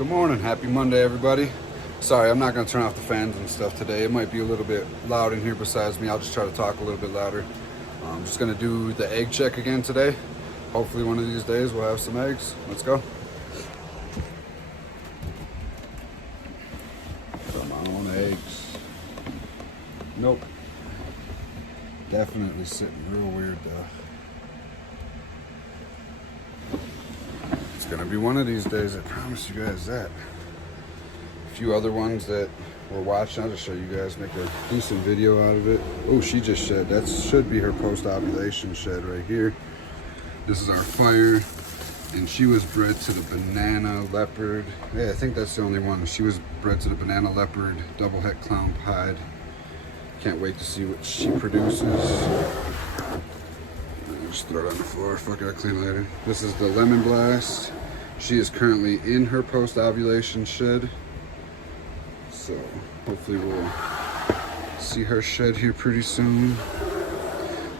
Good morning. Happy Monday, everybody. Sorry, I'm not going to turn off the fans and stuff today. It might be a little bit loud in here besides me. I'll just try to talk a little bit louder. I'm just going to do the egg check again today. Hopefully one of these days we'll have some eggs. Let's go. Come on, eggs. Nope. Definitely sitting real weird though. It's gonna be one of these days, I promise you guys that. A few other ones that we're watching, I'll just show you guys, make a decent video out of it. Oh, she just shed. That should be her post-ovulation shed right here. This is our fire, and she was bred to the banana leopard. Yeah, I think that's the only one. She was bred to the banana leopard double het clown pied. Can't wait to see what she produces. Just throw it on the floor. Fuck it, I'll clean it later. This is the lemon blast. She is currently in her post-ovulation shed. So hopefully we'll see her shed here pretty soon.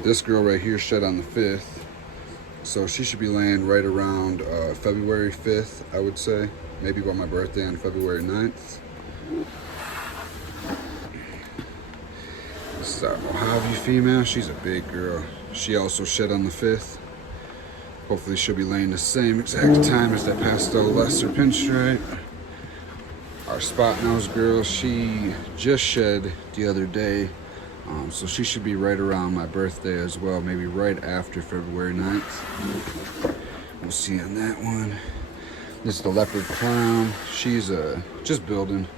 This girl right here shed on the 5th. So she should be laying right around February 5th, I would say. Maybe by my birthday on February 9th. This is our Mojave female. She's a big girl. She also shed on the 5th. Hopefully she'll be laying the same exact time as that pastel lesser pinstripe. Our spot nose girl, she just shed the other day. So she should be right around my birthday as well, maybe right after February 9th. We'll see on that one. This is the leopard clown. She's just building.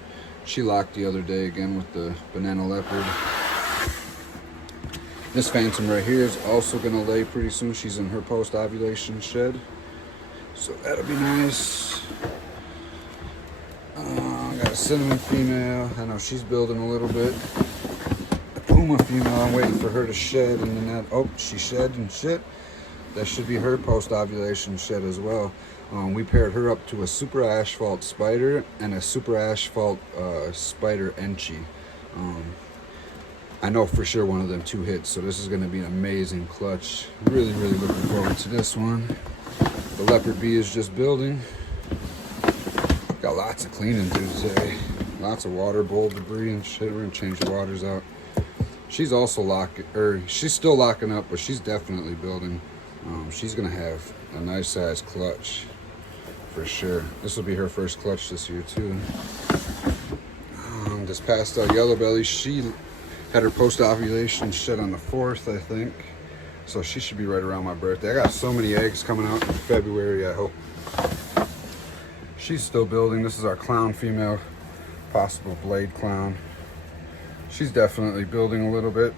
She locked the other day again with the banana leopard. This phantom right here is also gonna lay pretty soon. She's in her post-ovulation shed. So that'll be nice. Got a cinnamon female. I know she's building a little bit. The puma female, I'm waiting for her to shed, and then that, oh, she shed and shit. That should be her post-ovulation shed as well. We paired her up to a super asphalt spider and a super asphalt spider enchi. I know for sure one of them 2 hits, so this is going to be an amazing clutch. Really, really looking forward to this one. The leopard bee is just building. Got lots of cleaning to do today. Lots of water bowl debris and shit. We're going to change the waters out. She's also she's still locking up, but she's definitely building. She's going to have a nice size clutch for sure. This will be her first clutch this year too. This pastel yellow belly, she had her post-ovulation shed on the 4th, I think. So she should be right around my birthday. I got so many eggs coming out in February, I hope. She's still building. This is our clown female, possible blade clown. She's definitely building a little bit.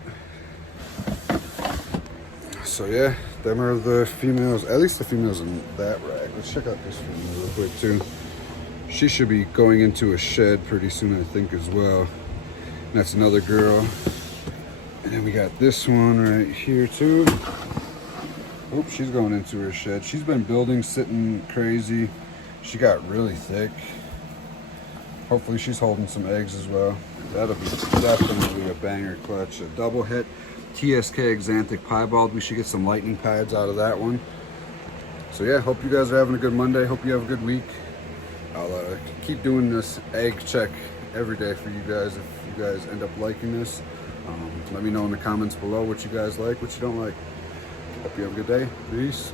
So yeah, them are the females, at least the females in that rack. Let's check out this female real quick too. She should be going into a shed pretty soon, I think, as well. That's another girl. And then we got this one right here too. Oops, she's going into her shed. She's been building, sitting crazy. She got really thick. Hopefully she's holding some eggs as well. That'll be definitely a banger clutch. A double hit TSK Xanthic Piebald. We should get some lightning pads out of that one. So yeah, hope you guys are having a good Monday. Hope you have a good week. I'll keep doing this egg check every day for you guys if you guys end up liking this. Let me know in the comments below what you guys like, what you don't like. Hope you have a good day. Peace.